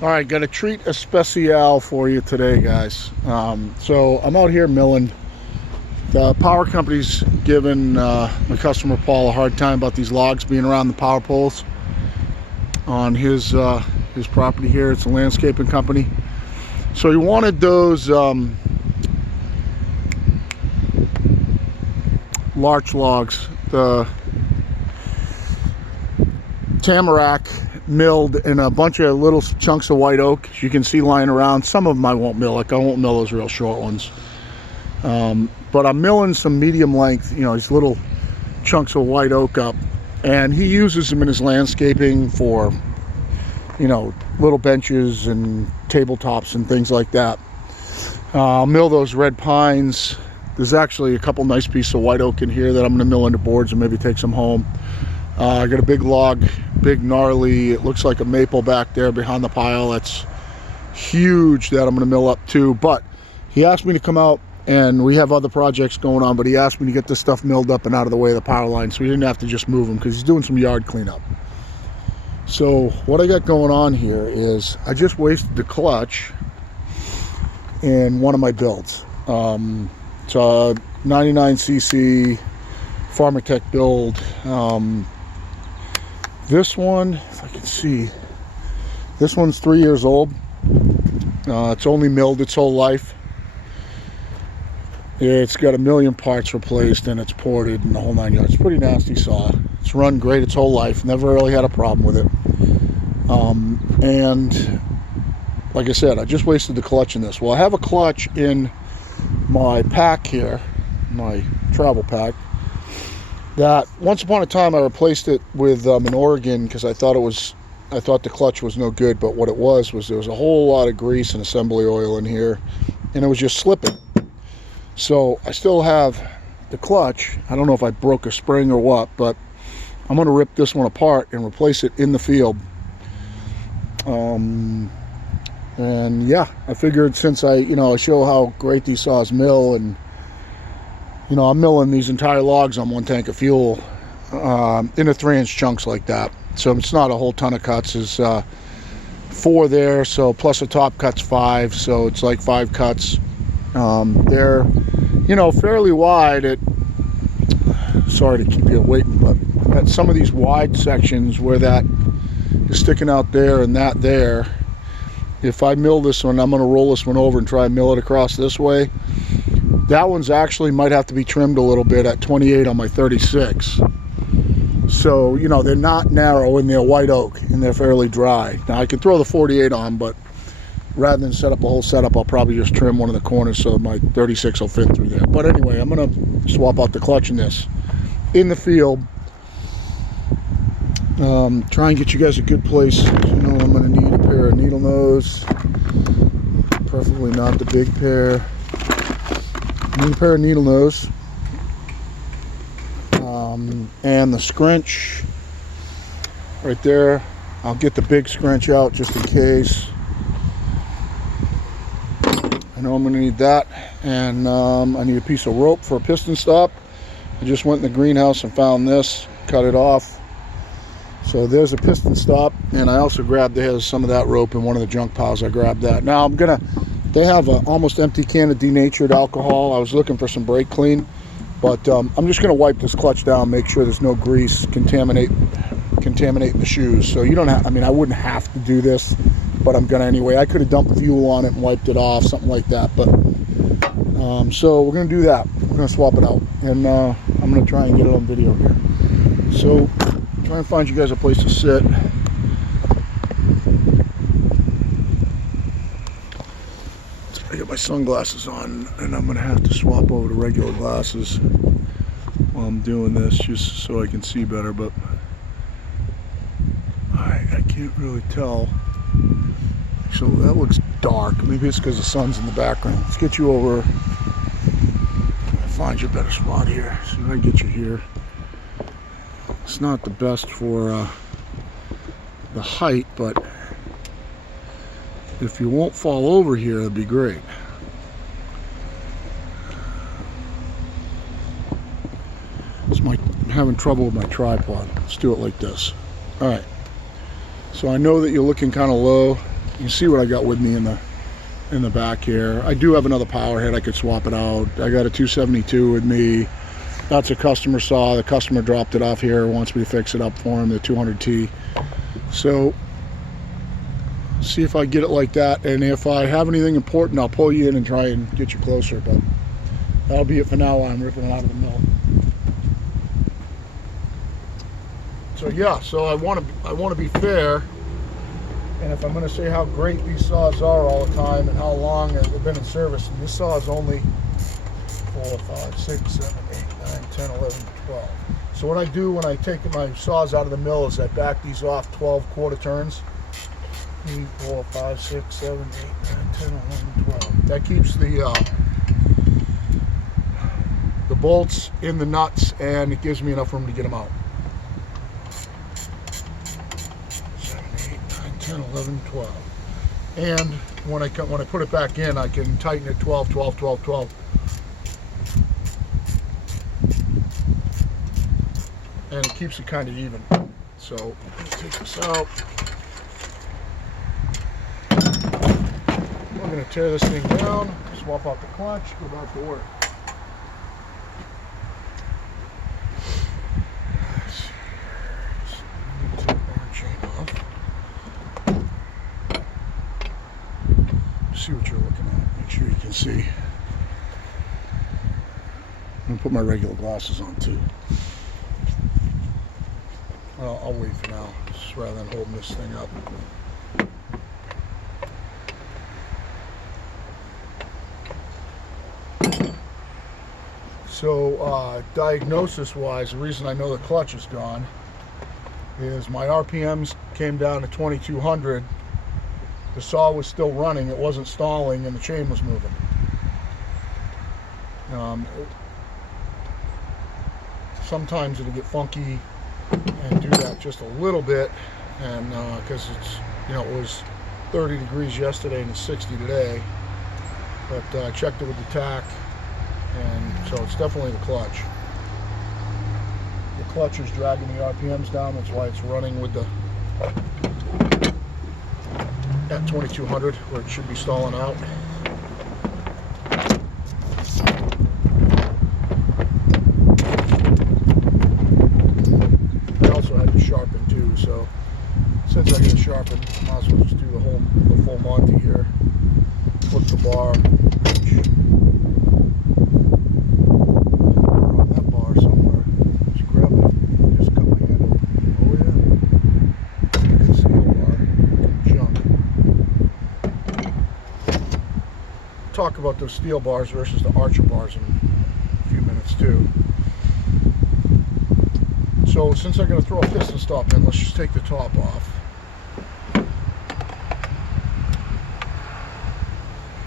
All right, got a treat especial for you today, guys. So I'm out here milling. The power company's giving my customer Paul a hard time about these logs being around the power poles on his property here. It's a landscaping company. So he wanted those larch logs, the tamarack milled in a bunch of little chunks of white oak, as you can see lying around. Some of them I won't mill. Like I won't mill those real short ones, but I'm milling some medium length, these little chunks of white oak up, and he uses them in his landscaping for little benches and tabletops and things like that. I'll mill those red pines. There's actually a couple nice pieces of white oak in here that I'm going to mill into boards and maybe take some home. I got a big log, big gnarly, it looks like a maple back there behind the pile. That's huge that I'm going to mill up too. But he asked me to come out, and we have other projects going on, but he asked me to get this stuff milled up and out of the way of the power line, so we didn't have to just move them because he's doing some yard cleanup. So what I got going on here is I just wasted the clutch in one of my builds. It's a 99cc Farmertech build. This one, if I can see, this one's 3 years old. It's only milled its whole life. It's got a million parts replaced and it's ported and the whole 9 yards. It's a pretty nasty saw. It's run great its whole life. Never really had a problem with it. And like I said, I just wasted the clutch in this. Well, I have a clutch in my pack here, my travel pack, that once upon a time I replaced it with in Oregon because I thought the clutch was no good, but what it was there was a whole lot of grease and assembly oil in here, and it was just slipping. So I still have the clutch. I don't know if I broke a spring or what, but I'm going to rip this one apart and replace it in the field. And yeah, I figured since I show how great these saws mill, and I'm milling these entire logs on one tank of fuel in a 3-inch chunks like that. So it's not a whole ton of cuts. There's 4 there, so plus a top cut's 5, so it's like 5 cuts. They're fairly wide. Sorry to keep you waiting, but at some of these wide sections where that is sticking out there and that there, if I mill this one, I'm going to roll this one over and try and mill it across this way. That one's actually might have to be trimmed a little bit at 28 on my 36. So, they're not narrow and they're white oak and they're fairly dry. Now I can throw the 48 on, but rather than set up a whole setup, I'll probably just trim one of the corners so my 36 will fit through there. But anyway, I'm going to swap out the clutch in this in the field. Try and get you guys a good place. I'm going to need a pair of needle nose, preferably not the big pair. Need a pair of needle nose, and the scrunch right there. I'll get the big scrunch out just in case. I know I'm going to need that, and I need a piece of rope for a piston stop. I just went in the greenhouse and found this, cut it off. So there's a piston stop, and I also grabbed some of that rope in one of the junk piles. I grabbed that. Now they have an almost empty can of denatured alcohol. I was looking for some brake clean, but I'm just going to wipe this clutch down, make sure there's no grease contaminating the shoes. So you don't have, I wouldn't have to do this, but I'm going to anyway. I could have dumped fuel on it and wiped it off, something like that. But so we're going to do that. We're going to swap it out, and I'm going to try and get it on video here. So try and find you guys a place to sit. I got my sunglasses on, and I'm gonna have to swap over to regular glasses while I'm doing this, just so I can see better. But I can't really tell. So that looks dark. Maybe it's because the sun's in the background. Let's get you over. Find you a better spot here. See if I can get you here. It's not the best for the height, but if you won't fall over here, that'd be great. I'm having trouble with my tripod. Let's do it like this. All right. So I know that you're looking kind of low. You see what I got with me in the back here. I do have another power head. I could swap it out. I got a 272 with me. That's a customer saw. The customer dropped it off here, wants me to fix it up for him, the 200T. So see if I get it like that, and if I have anything important, I'll pull you in and try and get you closer, but that'll be it for now while I'm ripping it out of the mill. So yeah, so I want to be fair, and if I'm going to say how great these saws are all the time and how long they've been in service, and this saw is only 4, 5, 6, 7, 8, 9, 10, 11, 12. So what I do when I take my saws out of the mill is I back these off 12 quarter turns. 3, 4, 5, 6, 7, 8, 9, 10, 11, 12. That keeps the bolts in the nuts, and it gives me enough room to get them out. 7, 8, 9, 10, 11, 12. And when I put it back in, I can tighten it 12, 12, 12, 12. And it keeps it kind of even. So let's take this out. I'm going to tear this thing down, swap out the clutch, go back to work. Take the iron chain off. See what you're looking at. Make sure you can see. I'm going to put my regular glasses on too. Well, I'll wait for now, just rather than holding this thing up. So diagnosis-wise, the reason I know the clutch is gone is my RPMs came down to 2200. The saw was still running, it wasn't stalling, and the chain was moving. Sometimes it'll get funky and do that just a little bit, and because it's, you know, it was 30 degrees yesterday and it's 60 today, but I checked it with the tach, and so it's definitely the clutch. The clutch is dragging the RPMs down, that's why it's running with the at 2200 where it should be stalling out. I also had to sharpen too, so since I get it sharpened, I might as well just do the full Monty here. Flip the bar. That bar somewhere. Just grab it. Just cut my head open. Oh yeah. You can see the bar. Junk. Talk about those steel bars versus the Archer bars in a few minutes too. So since I'm going to throw a piston stop in, let's just take the top off.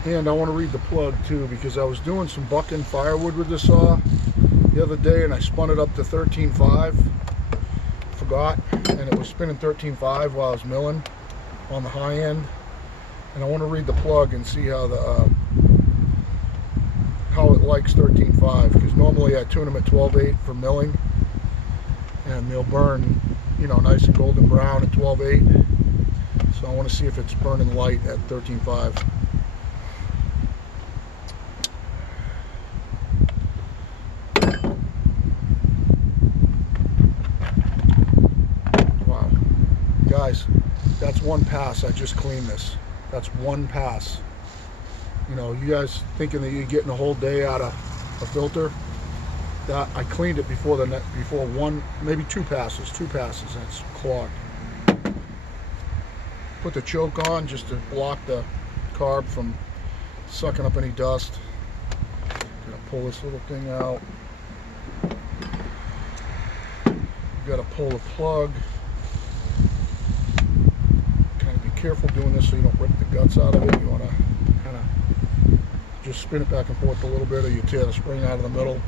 And I want to read the plug too, because I was doing some bucking firewood with this saw the other day and I spun it up to 13.5. Forgot, and it was spinning 13.5 while I was milling on the high end. And I want to read the plug and see how it likes 13.5, because normally I tune them at 12.8 for milling, and they'll burn, you know, nice and golden brown at 12.8. So I want to see if it's burning light at 13.5. Wow, guys, that's one pass. I just cleaned this. That's one pass. You know, you guys thinking that you're getting a whole day out of a filter? That I cleaned it before one, maybe two passes, and it's clogged. Put the choke on just to block the carb from sucking up any dust. Gonna pull this little thing out. You gotta pull the plug. Kind of be careful doing this so you don't rip the guts out of it. You wanna kind of just spin it back and forth a little bit, or you tear the spring out of the middle.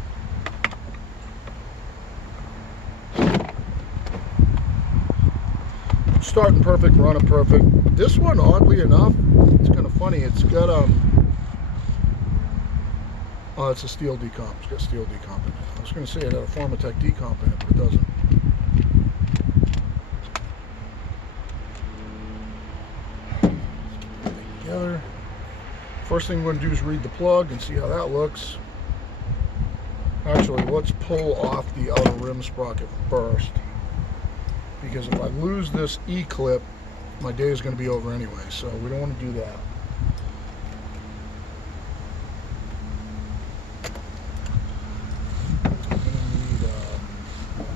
Starting perfect, running perfect. This one, oddly enough, it's kind of funny. It's got oh, it's a steel decomp. It's got steel decomp in it. I was going to say it had a Formatec decomp in it, but it doesn't. first thing we're going to do is read the plug and see how that looks. Actually, let's pull off the outer rim sprocket first, because if I lose this E-clip, my day is going to be over anyway, so we don't want to do that. I'm going to need,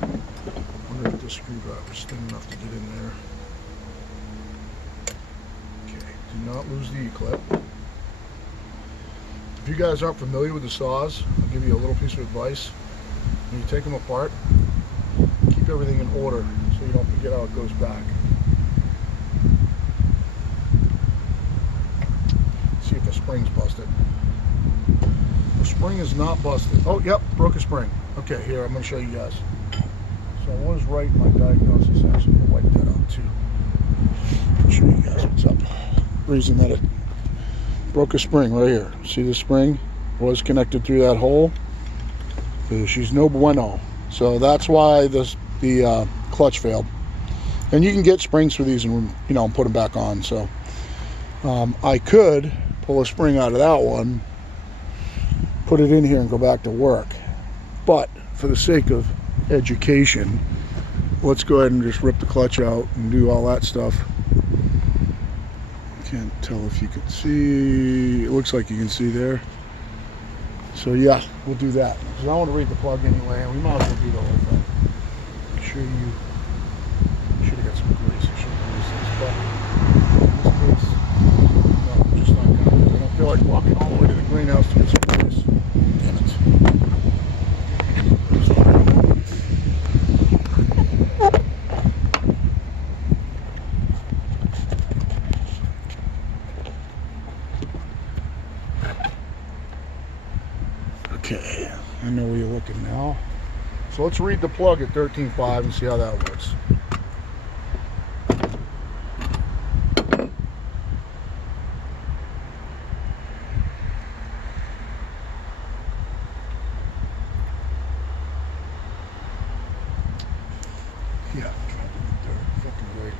I wonder if this screwdriver is thin enough to get in there. Okay, do not lose the E-clip. If you guys aren't familiar with the saws, I'll give you a little piece of advice. When you take them apart, keep everything in order so you don't forget how it goes back. See if the spring's busted. The spring is not busted. Oh, yep, broke a spring. Okay, here, I'm going to show you guys. So I was right in my diagnosis. Actually, I'm going to wipe that out too. I'll show you guys what's up. Reason that it broke a spring right here. See the spring was connected through that hole. She's no bueno. So that's why the clutch failed. And you can get springs for these and, you know, put them back on. So I could pull a spring out of that one, put it in here and go back to work. But for the sake of education, let's go ahead and just rip the clutch out and do all that stuff. Can't tell if you can see. It looks like you can see there. So yeah, we'll do that. Because I want to read the plug anyway, and we might as well do the whole thing. Make sure you should have got some grease. I should have greased this, but in this case, no, I'm just not gonna. I don't feel like walking all the way to the greenhouse to get some grease. Damn it. Okay, I know where you're looking now. So let's read the plug at 13.5 and see how that works. Yeah, fucking great.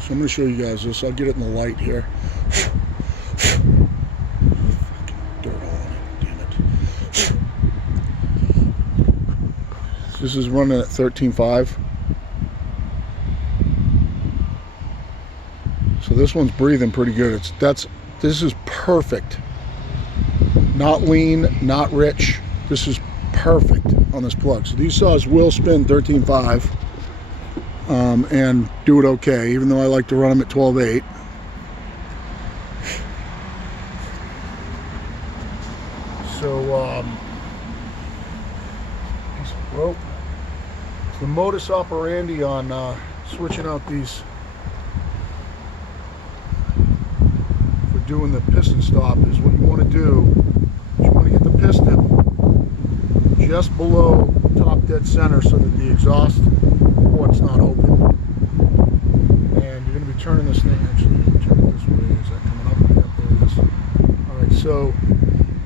So I'm going to show you guys this. I'll get it in the light here. This is running at 13.5. So this one's breathing pretty good. This is perfect. Not lean, not rich. This is perfect on this plug. So these saws will spin 13.5 and do it okay, even though I like to run them at 12.8. So piece of rope. The modus operandi on switching out these for doing the piston stop is what you want to do is you want to get the piston just below top dead center so that the exhaust port's not open. And you're going to be turning this thing, actually, turn it this way. Is that coming up? Yep, there it is. Alright, so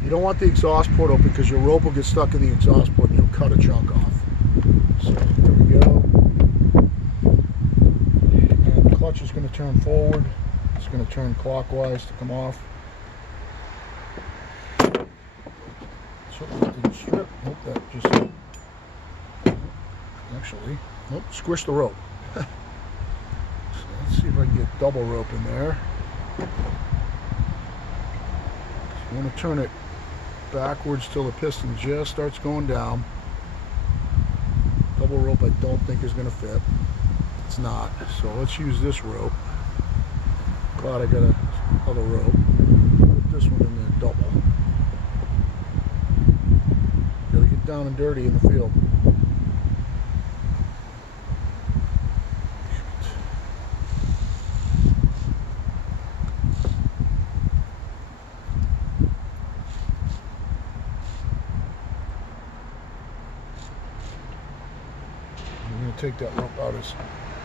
you don't want the exhaust port open because your rope will get stuck in the exhaust port and you'll cut a chunk off. So there we go. And the clutch is going to turn forward. It's going to turn clockwise to come off. So it didn't strip. Nope, that just actually, nope, squish the rope. So let's see if I can get double rope in there. So you want to turn it backwards till the piston just starts going down. Double rope I don't think is going to fit. It's not. So let's use this rope. Glad I got another rope. Put this one in there double. Gotta get down and dirty in the field. Take that rope out as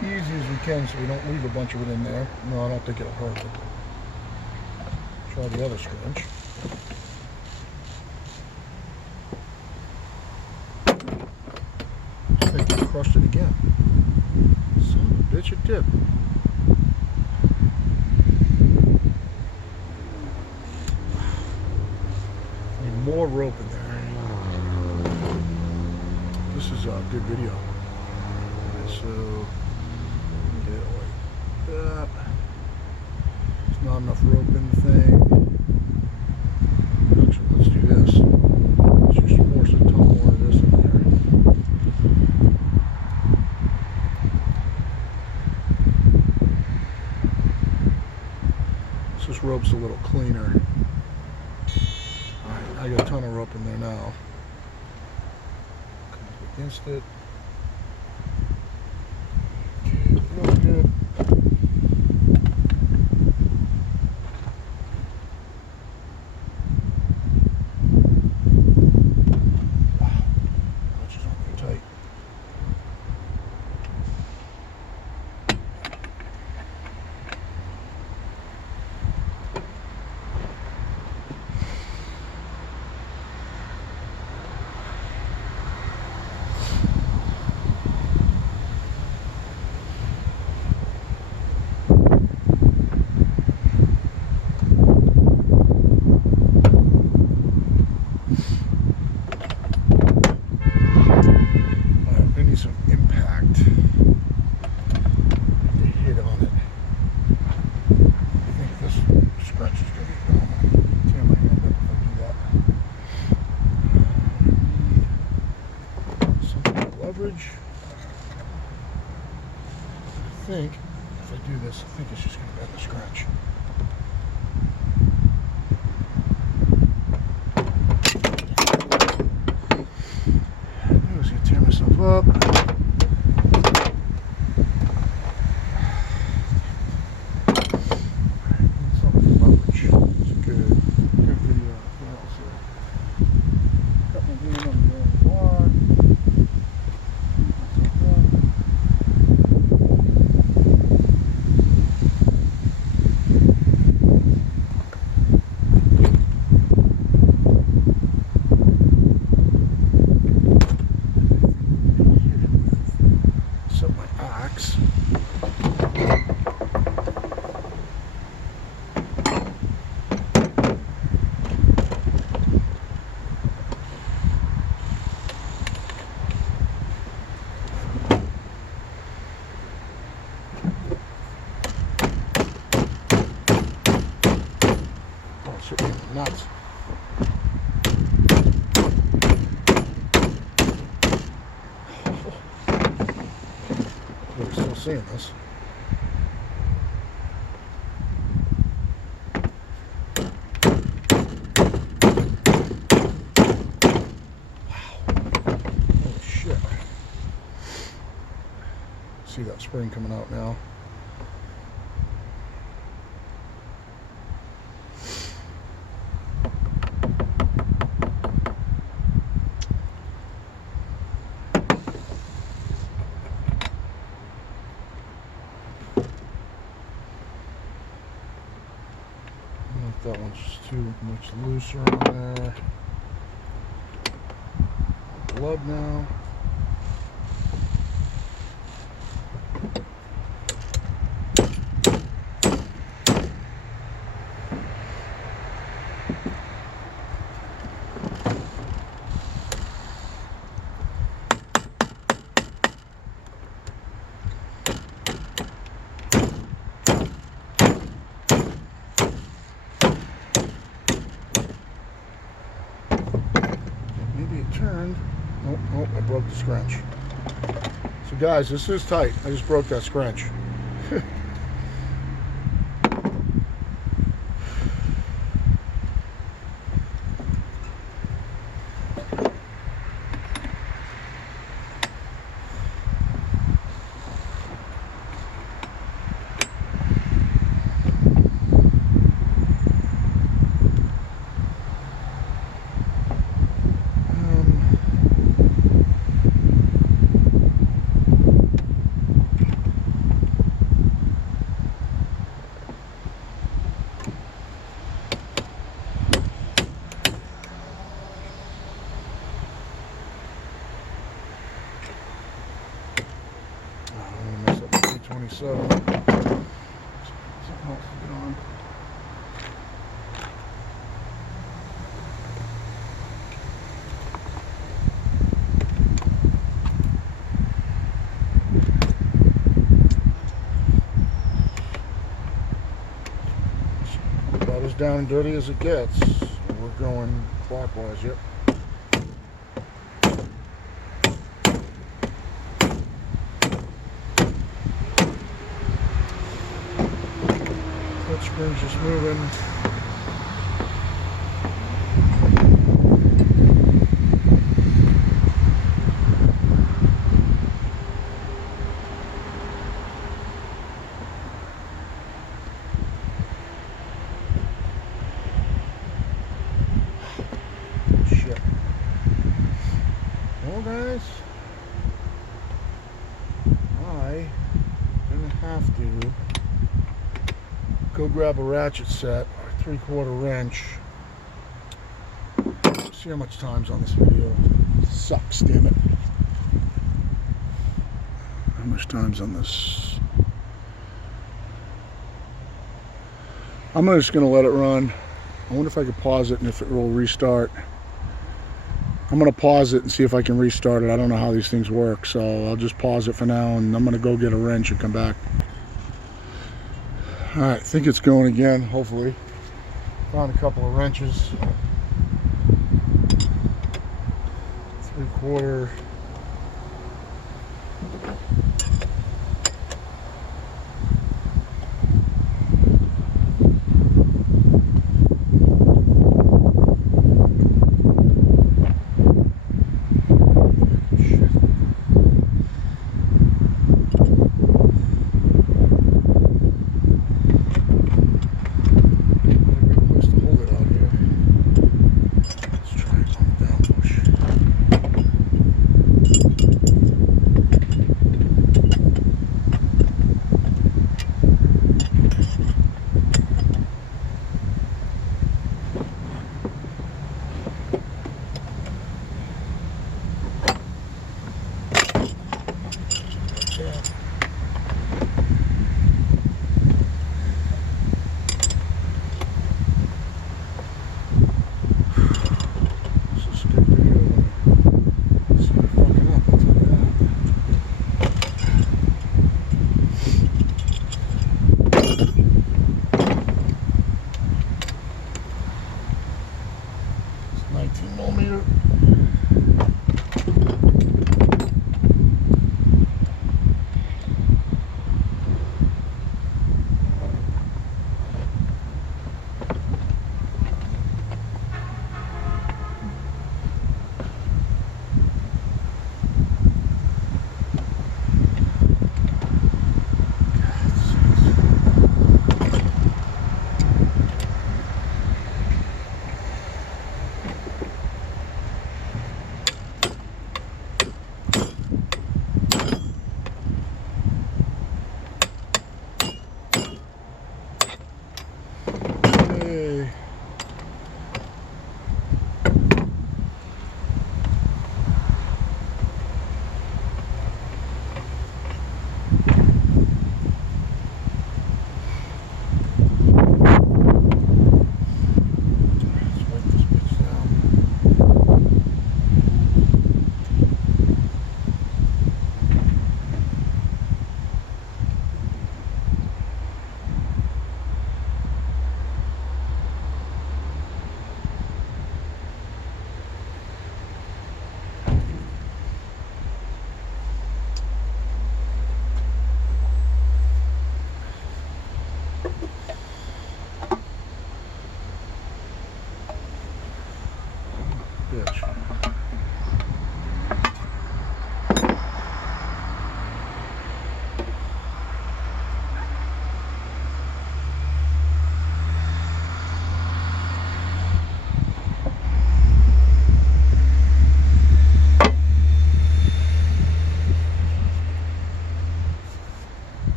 easy as we can so we don't leave a bunch of it in there. No, I don't think it'll hurt it. Try the other scrunch. I think I crushed it again. Son of a bitch, it did. good video. Right, so get it like that. There's not enough rope in the thing. Actually, let's do this. Let's just force a ton more of this in there. This rope's a little cleaner. Alright, I got a ton of rope in there now. Come up against it. Okay, really good. Wow, that just went very tight. Some impact to hit on it. I think this scratch is going to be gone. Tear my hand up if I do that. Some leverage. I think if I do this, I think it's just going to bend the scratch. I was going to tear myself up. Nuts. We're still seeing this. Wow. Holy shit. See that spring coming out now. That one's just too much looser on there. Blood now. Turned. Oh, I broke the scratch. So guys, this is tight. I just broke that scratch. So something else to get on. down and dirty as it gets. We're going clockwise, yep. Clutch springs just moving. Well, guys, I'm gonna have to go grab a ratchet set or a 3/4 wrench. See how much time's on this video. Sucks, damn it. How much time's on this? I'm just gonna let it run. I wonder if I could pause it and if it will restart. I'm going to pause it and see if I can restart it. I don't know how these things work, so I'll just pause it for now, and I'm going to go get a wrench and come back. Alright, I think it's going again, hopefully. Found a couple of wrenches. 3/4. Bitch.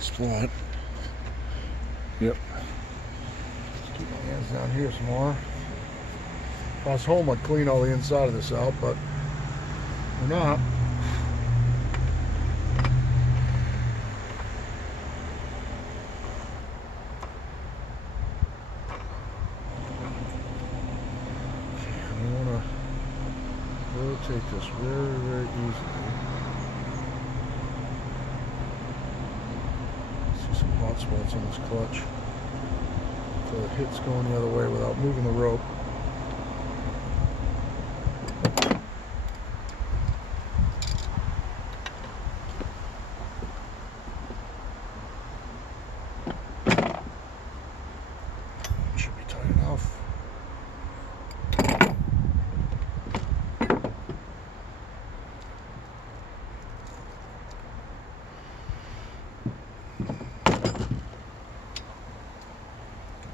Spot. Yep. Let's keep my hands down here some more. If I was home, I'd clean all the inside of this out, but we're not. I don't want to this very, very easily. See some hot spots on this clutch. So it hits going the other way without moving the rope. Should be tight enough.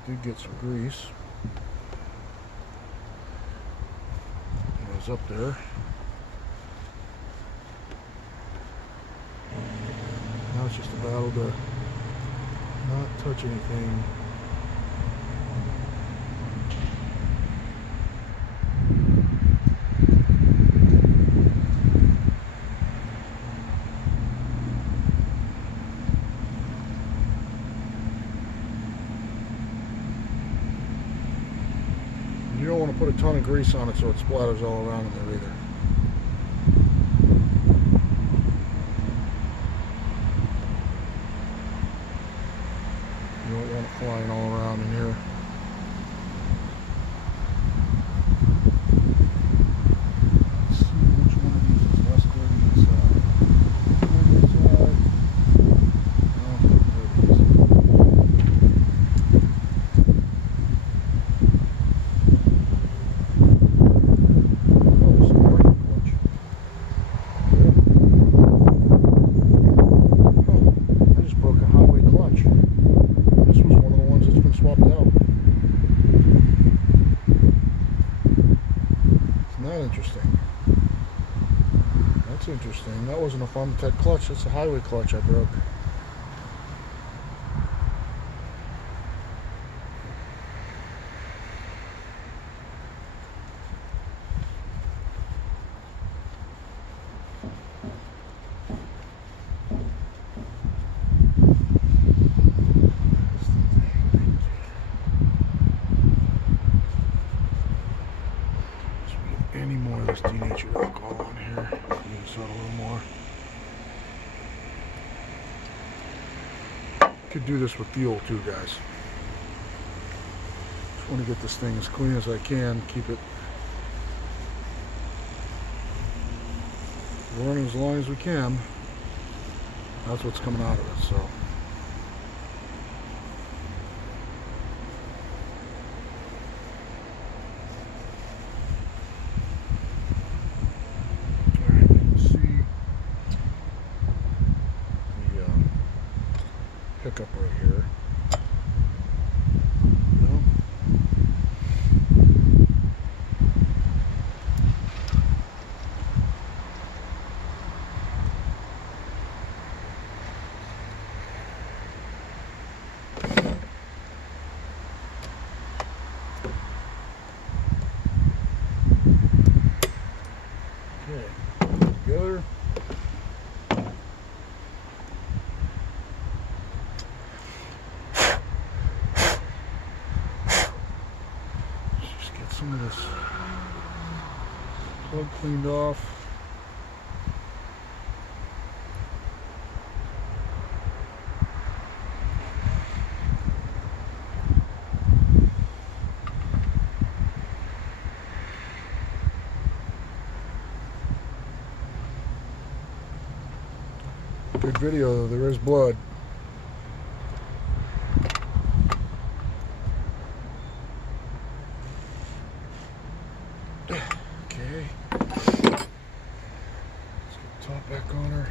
Did get some grease. It was up there. Now it's just a battle to not touch anything. You don't want to put a ton of grease on it so it splatters all around in there either. You don't want it flying all around in here. Let's see which one of these is less dirty inside. Interesting. That's interesting. That wasn't a Farm-Tech clutch. That's a highway clutch I broke. Any more of this denatured alcohol on here? Maybe salt a little more. Could do this with fuel too, guys. Just want to get this thing as clean as I can. Keep it running as long as we can. That's what's coming out of it. So. Pickup right here. No. Okay, together. Some of this plug cleaned off. Good video though, there is blood. Okay, let's get the top back on her.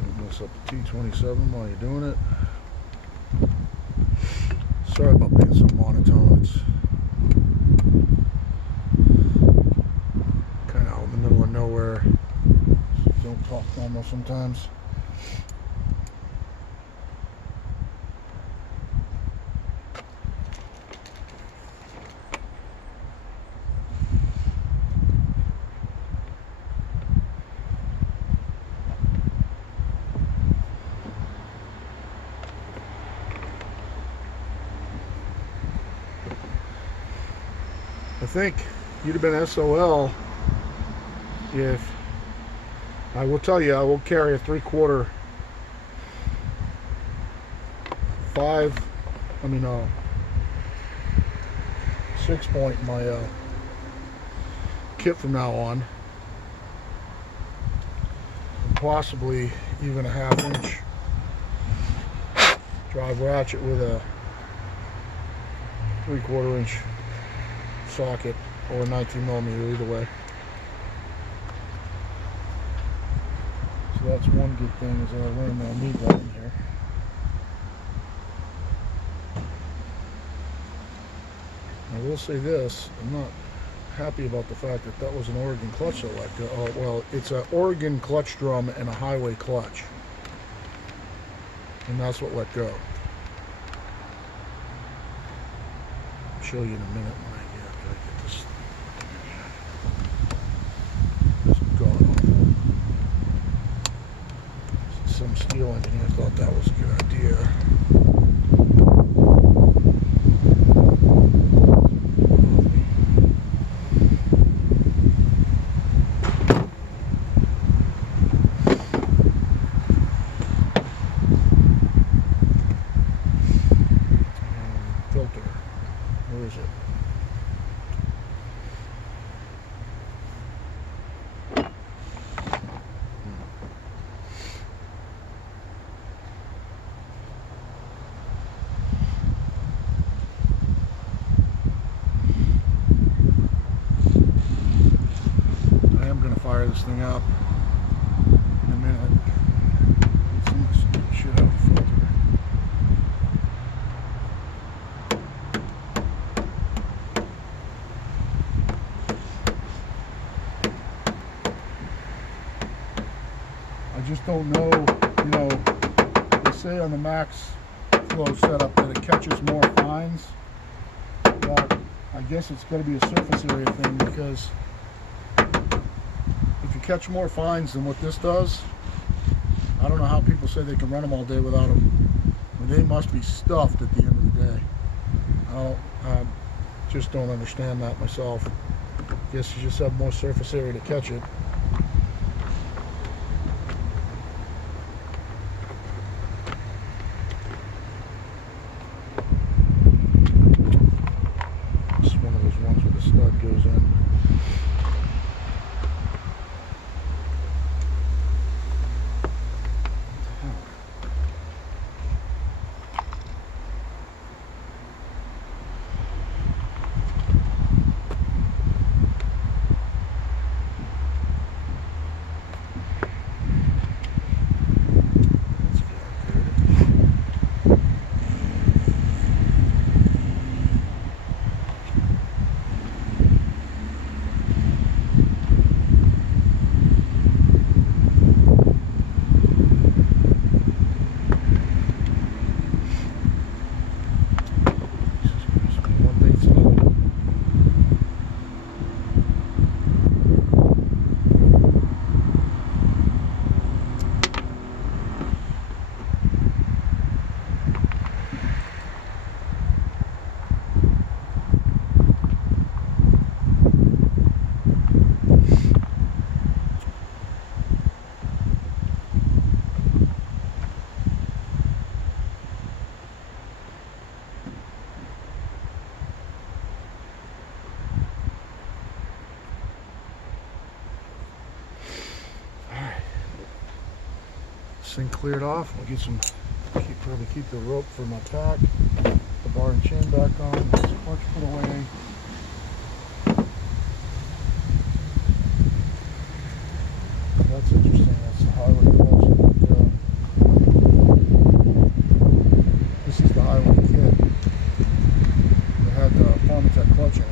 Don't mess up the T27 while you're doing it. Sorry about being so monotone. It's kind of out in the middle of nowhere. Don't talk normal sometimes. think you'd have been SOL if, I will tell you, I will carry a 3/4 6-point in my kit from now on, and possibly even a 1/2 inch drive ratchet with a 3/4 inch socket or a 19mm, either way. So that's one good thing, is that I learned that I need that in here. I will say this, I'm not happy about the fact that that was an Oregon clutch selector. Oh, well, it's an Oregon clutch drum and a highway clutch, and that's what let go. I'll show you in a minute when I get this god awful. Some steel engineer thought that was a good idea. Where is it? I am going to fire this thing up in a minute. Get some of this stupid shit out of the filter. I just don't know, you know, they say on the max flow setup that it catches more fines. Well, I guess it's got to be a surface area thing, because if you catch more fines than what this does, I don't know how people say they can run them all day without them. I mean, they must be stuffed at the end of the day. I just don't understand that myself. I guess you just have more surface area to catch it. Stud goes in. Thing cleared off. We'll get some, probably keep the rope for my tack, the bar and chain back on, get some clutch put away. That's interesting. That's the highway clutch. This is the highway kit. It had the Pharmatech clutch in it.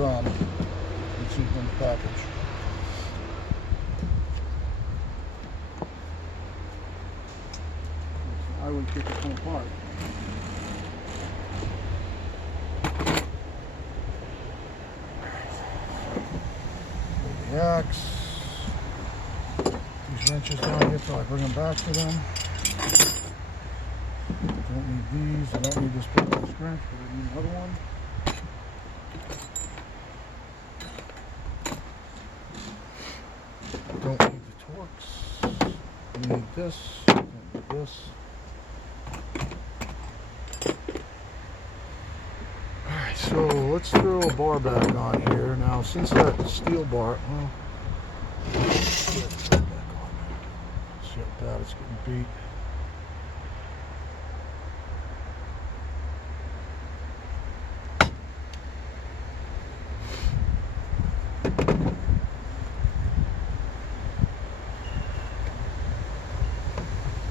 drum. Let's see from the package. I would kick it from apart. The axe. These wrenches down here till I bring them back to them. Don't need these. I don't need this big old wrench, but I need another one. Don't need the Torx. I need this. Don't need this. Alright, so let's throw a bar back on here. Now, since that steel bar, well, shit, throw it back on. Shit, that it's getting beat.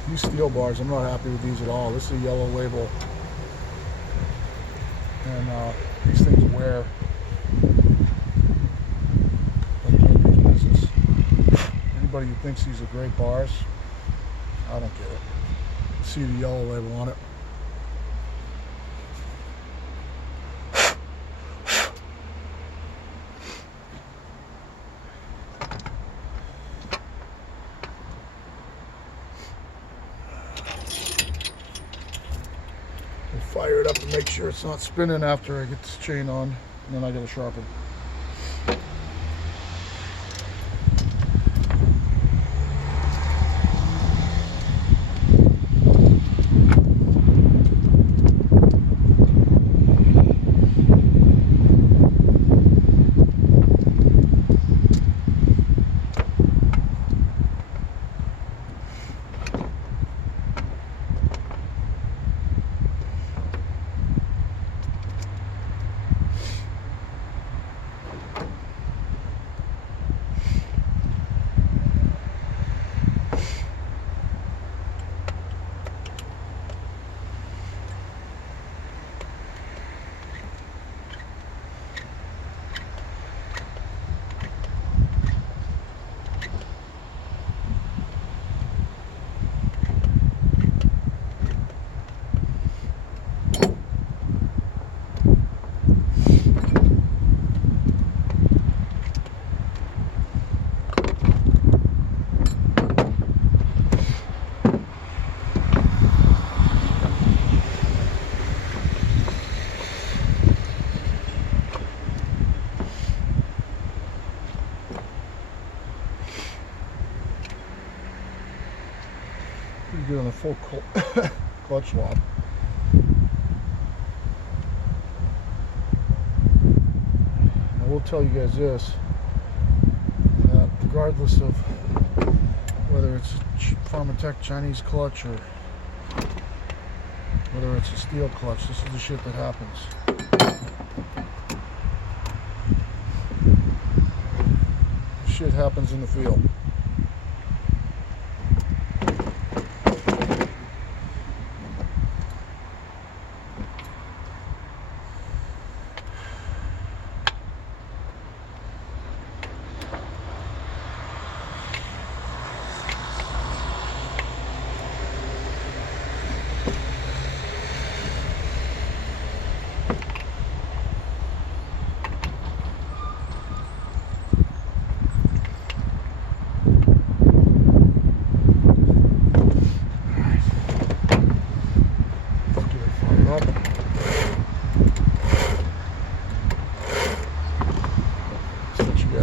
These steel bars, I'm not happy with these at all. This is a yellow label, and these things wear like nobody's business. Anybody who thinks these are great bars, I don't get it. See the yellow label on it. Fire it up and make sure it's not spinning after I get this chain on, and then I gotta sharpen. Pretty good on a full clutch swap. I will tell you guys this, that regardless of whether it's a Pharmatech Chinese clutch or whether it's a steel clutch, this is the shit that happens. Shit happens in the field.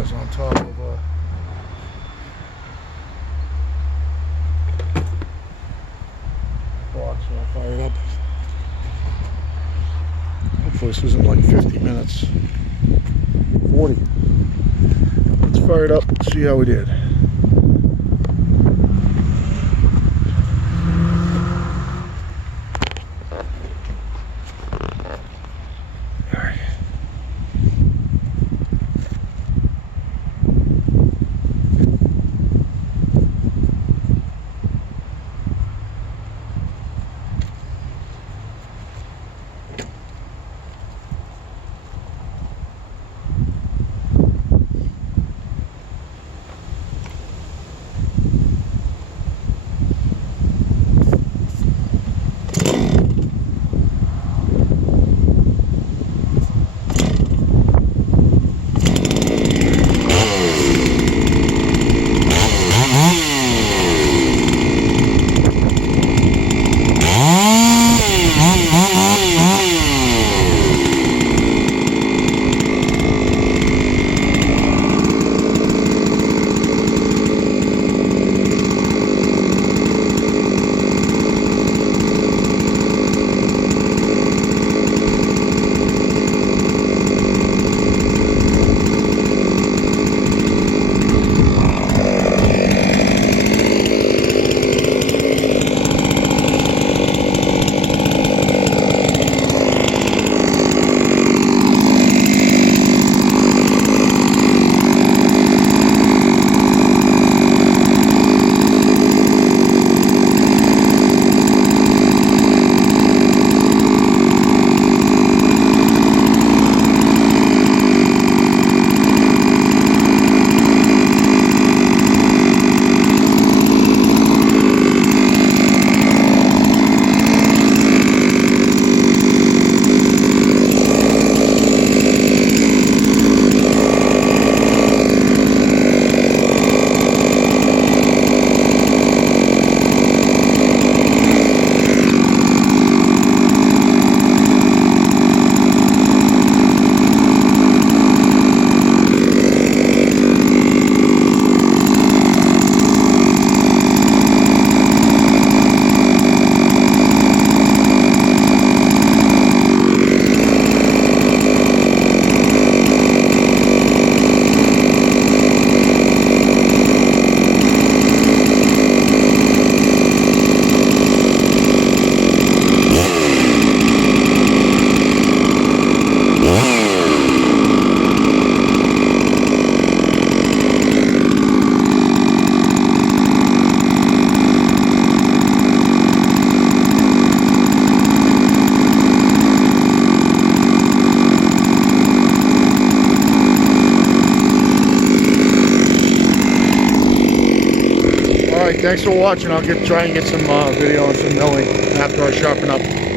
On top of box, so I'll fire it up. Hopefully this isn't like 50 minutes. 40. Let's fire it up and see how we did. right, thanks for watching. I'll try and get some video and some milling after I sharpen up.